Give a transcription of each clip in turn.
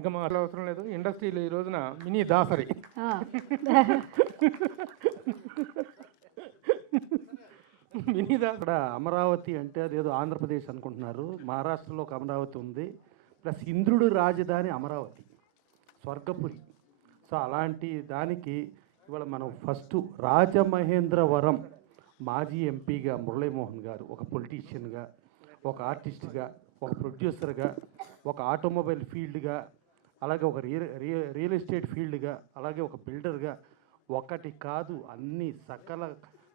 ఇక మాకు అవసరం లేదు. ఇండస్ట్రీలో ఈ రోజున మినీ దాసరి. ఆ, మినీ దాసరి. అమరావతి అంటే అదేదో ఆంధ్రప్రదేశ్ అనుకుంటున్నారు. మహారాష్ట్రలో ఒక అమరావతి ఉంది. ప్లస్ ఇంద్రుడు రాజధాని అమరావతి. స్వర్గపురి. సో అలాంటి దానికి ఇవాళ మనం ఫస్ట్ రాజమహేంద్రవరం మాజీ ఎంపీగా మురళీమోహన్ గారు ఒక పొలిటీషియన్గా ఒక ఆర్టిస్ట్గా ఒక ప్రొడ్యూసర్గా ఒక ఆటోమొబైల్ ఫీల్డ్గా అలాగే ఒక రియల్ రియల్ ఎస్టేట్ ఫీల్డ్గా అలాగే ఒక బిల్డర్గా ఒకటి కాదు అన్ని సకల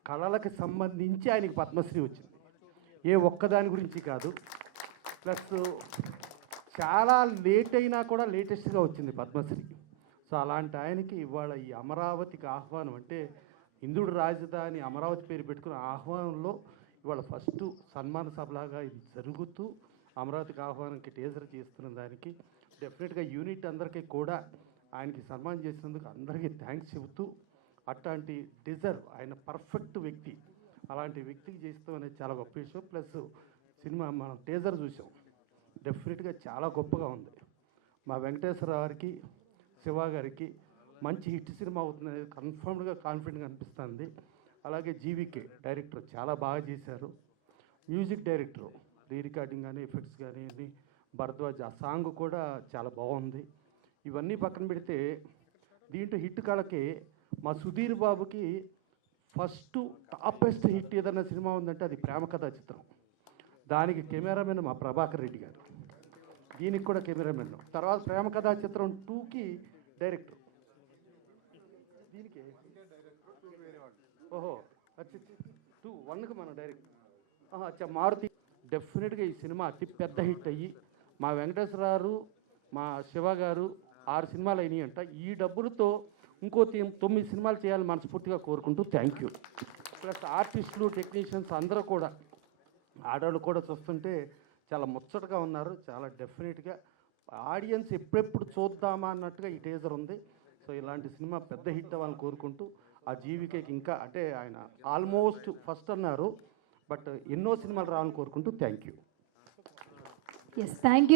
కళలకు సంబంధించి ఆయనకి పద్మశ్రీ వచ్చింది. ఏ ఒక్కదాని గురించి కాదు. ప్లస్ చాలా లేట్ అయినా కూడా లేటెస్ట్గా వచ్చింది పద్మశ్రీ. సో అలాంటి ఆయనకి ఇవాళ ఈ అమరావతికి ఆహ్వానం అంటే ఇందుడు రాజధాని అమరావతి పేరు పెట్టుకున్న ఆహ్వానంలో ఇవాళ ఫస్ట్ సన్మాన సభలాగా ఇది జరుగుతూ అమరావతికి ఆహ్వానంకి టేజర్ చేస్తున్న దానికి డెఫినెట్గా యూనిట్ అందరికీ కూడా ఆయనకి సన్మానం చేసినందుకు అందరికీ థ్యాంక్స్ చెబుతూ అట్లాంటి డిజర్వ్ ఆయన పర్ఫెక్ట్ వ్యక్తి. అలాంటి వ్యక్తికి చేస్తాం అనేది చాలా గొప్ప విషయం. ప్లస్ సినిమా మనం టేజర్ చూసాం. డెఫినెట్గా చాలా గొప్పగా ఉంది. మా వెంకటేశ్వర గారికి శివ గారికి మంచి హిట్ సినిమా అవుతుంది అనేది కన్ఫర్మ్డ్గా కాన్ఫిడెంట్గా అనిపిస్తుంది. అలాగే జీవికే డైరెక్టర్ చాలా బాగా చేశారు. మ్యూజిక్ డైరెక్టర్ రీ రికార్డింగ్ కానీ ఎఫెక్ట్స్ కానీ అన్నీ భరద్వాజ్. ఆ సాంగ్ కూడా చాలా బాగుంది. ఇవన్నీ పక్కన పెడితే దీంట్లో హిట్ కాలకి మా సుధీర్ బాబుకి ఫస్ట్ టాపెస్ట్ హిట్ ఏదైనా సినిమా ఉందంటే అది ప్రేమ కథా చిత్రం. దానికి కెమెరామెన్ మా ప్రభాకర్ రెడ్డి గారు. దీనికి కూడా కెమెరామెన్. తర్వాత ప్రేమ కథా చిత్రం టూకి డైరెక్టర్. దీనికి? ఓహో టూ వన్కి మన డైరెక్టర్. అచ్చా మారుతి. డెఫినెట్గా ఈ సినిమా అతి పెద్ద హిట్ అయ్యి మా వెంకటేశ్వరరావు మా శివ గారు ఆరు సినిమాలు అయినాయి అంట ఈ డబ్బులతో ఇంకో తొమ్మిది సినిమాలు చేయాలని మనస్ఫూర్తిగా కోరుకుంటూ థ్యాంక్ యూ ప్లస్ ఆర్టిస్టులు టెక్నీషియన్స్ అందరూ కూడా ఆడవాళ్ళు కూడా చూస్తుంటే చాలా ముచ్చటగా ఉన్నారు. చాలా డెఫినెట్గా ఆడియన్స్ ఎప్పుడెప్పుడు చూద్దామా అన్నట్టుగా ఈ టేజర్ ఉంది. సో ఇలాంటి సినిమా పెద్ద హిట్ అవ్వాలని కోరుకుంటూ ఆ జీవికేకి ఇంకా అంటే ఆయన ఆల్మోస్ట్ ఫస్ట్ అన్నారు. బట్ ఎన్నో సినిమాలు రావాలని కోరుకుంటూ థ్యాంక్ యూ ఎస్ థ్యాంక్